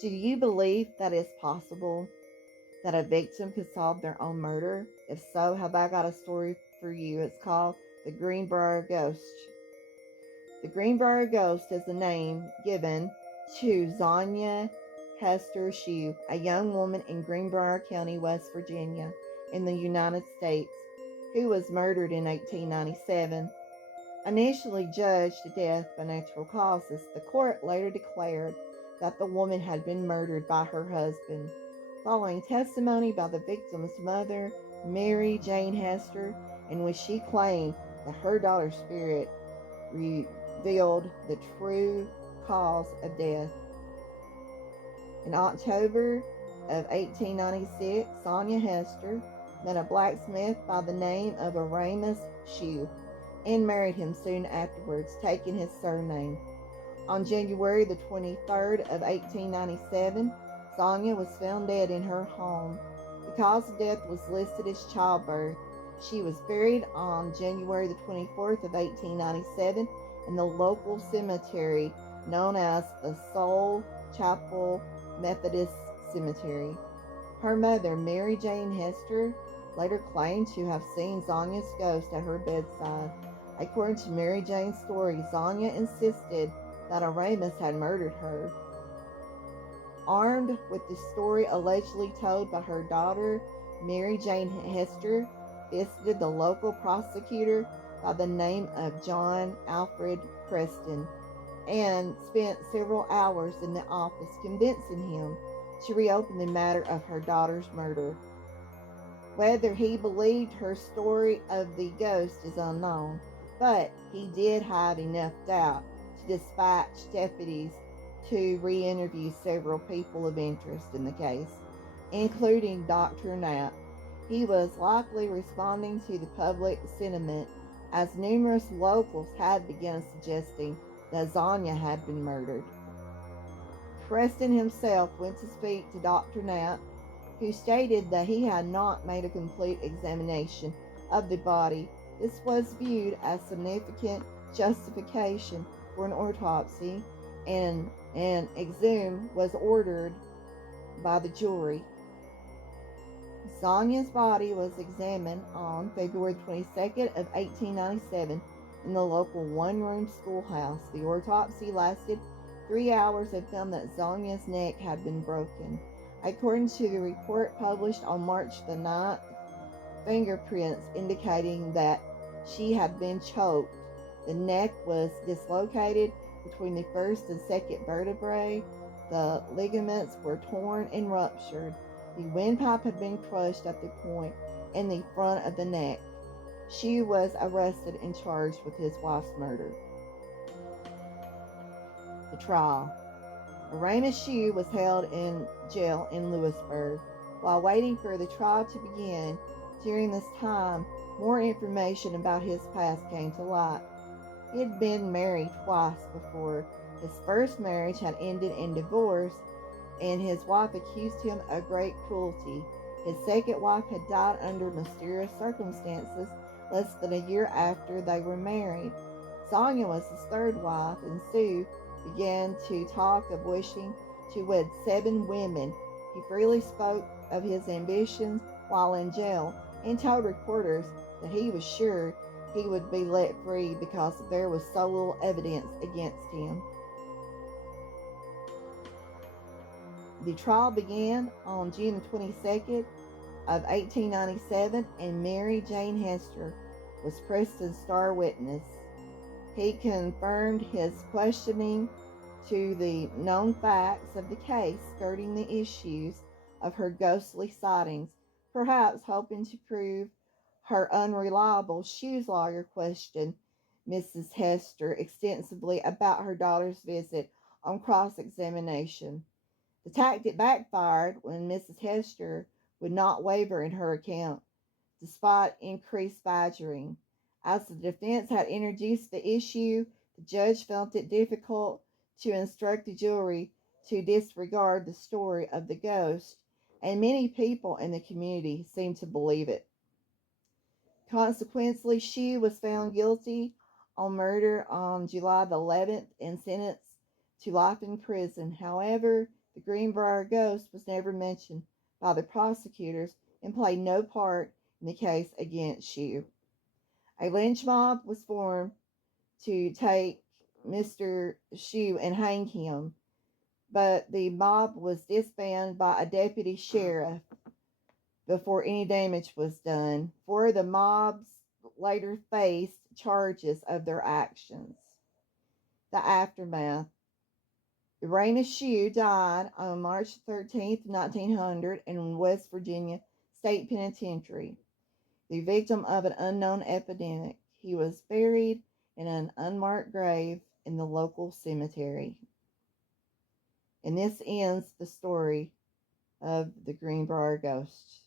Do you believe that it's possible that a victim could solve their own murder? If so, have I got a story for you? It's called the Greenbrier Ghost. The Greenbrier Ghost is the name given to Zona Shue, a young woman in Greenbrier County, West Virginia, in the United States, who was murdered in 1897. Initially judged to death by natural causes, the court later declared that the woman had been murdered by her husband. Following testimony by the victim's mother, Mary Jane Hester, in which she claimed that her daughter's spirit revealed the true cause of death. In October of 1896, Sonia Hester met a blacksmith by the name of Aramis Shue and married him soon afterwards, taking his surname. On January the 23rd of 1897, Sonia was found dead in her home. The cause of death was listed as childbirth. She was buried on January the 24th of 1897 in the local cemetery known as the Soul Chapel Methodist Cemetery. Her mother, Mary Jane Hester, later claimed to have seen Sonia's ghost at her bedside. According to Mary Jane's story, Sonia insisted that Aramis had murdered her. Armed with the story allegedly told by her daughter, Mary Jane Hester visited the local prosecutor by the name of John Alfred Preston and spent several hours in the office convincing him to reopen the matter of her daughter's murder. Whether he believed her story of the ghost is unknown, but he did have enough doubt to dispatch deputies to re-interview several people of interest in the case, including Dr. Knapp. He was likely responding to the public sentiment, as numerous locals had begun suggesting that Sonia had been murdered. Preston himself went to speak to Dr. Knapp, who stated that he had not made a complete examination of the body. This was viewed as significant justification for an autopsy, and an exhume was ordered by the jury. Sonia's body was examined on February 22nd of 1897 in the local one-room schoolhouse. The autopsy lasted 3 hours and found that Sonia's neck had been broken. According to the report published on March the 9th, fingerprints indicating that she had been choked. The neck was dislocated between the first and second vertebrae. The ligaments were torn and ruptured. The windpipe had been crushed at the point in the front of the neck. She was arrested and charged with his wife's murder. The trial. Aramis Shue was held in jail in Lewisburg. While waiting for the trial to begin, during this time, more information about his past came to light. He had been married twice before. His first marriage had ended in divorce, and his wife accused him of great cruelty. His second wife had died under mysterious circumstances less than a year after they were married. Sonia was his third wife, and Sue began to talk of wishing to wed 7 women. He freely spoke of his ambitions while in jail and told reporters that he was sure he would be let free because there was so little evidence against him. The trial began on June 22nd of 1897, and Mary Jane Hester was Preston's star witness. He confirmed his questioning to the known facts of the case, skirting the issues of her ghostly sightings, perhaps hoping to prove her unreliable. Shue's lawyer questioned Mrs. Hester extensively about her daughter's visit on cross-examination. The tactic backfired when Mrs. Hester would not waver in her account, despite increased badgering. As the defense had introduced the issue, the judge felt it difficult to instruct the jury to disregard the story of the ghost, and many people in the community seemed to believe it. Consequently, Shue was found guilty on murder on July the 11th and sentenced to life in prison. However, The Greenbrier ghost was never mentioned by the prosecutors and played no part in the case against Shue. A lynch mob was formed to take Mr. Shue and hang him, but the mob was disbanded by a deputy sheriff before any damage was done. Four of the mobs later faced charges of their actions. The aftermath. Raina Shue died on March 13th, 1900 in West Virginia State Penitentiary, the victim of an unknown epidemic. He was buried in an unmarked grave in the local cemetery. And this ends the story of the Greenbrier ghost.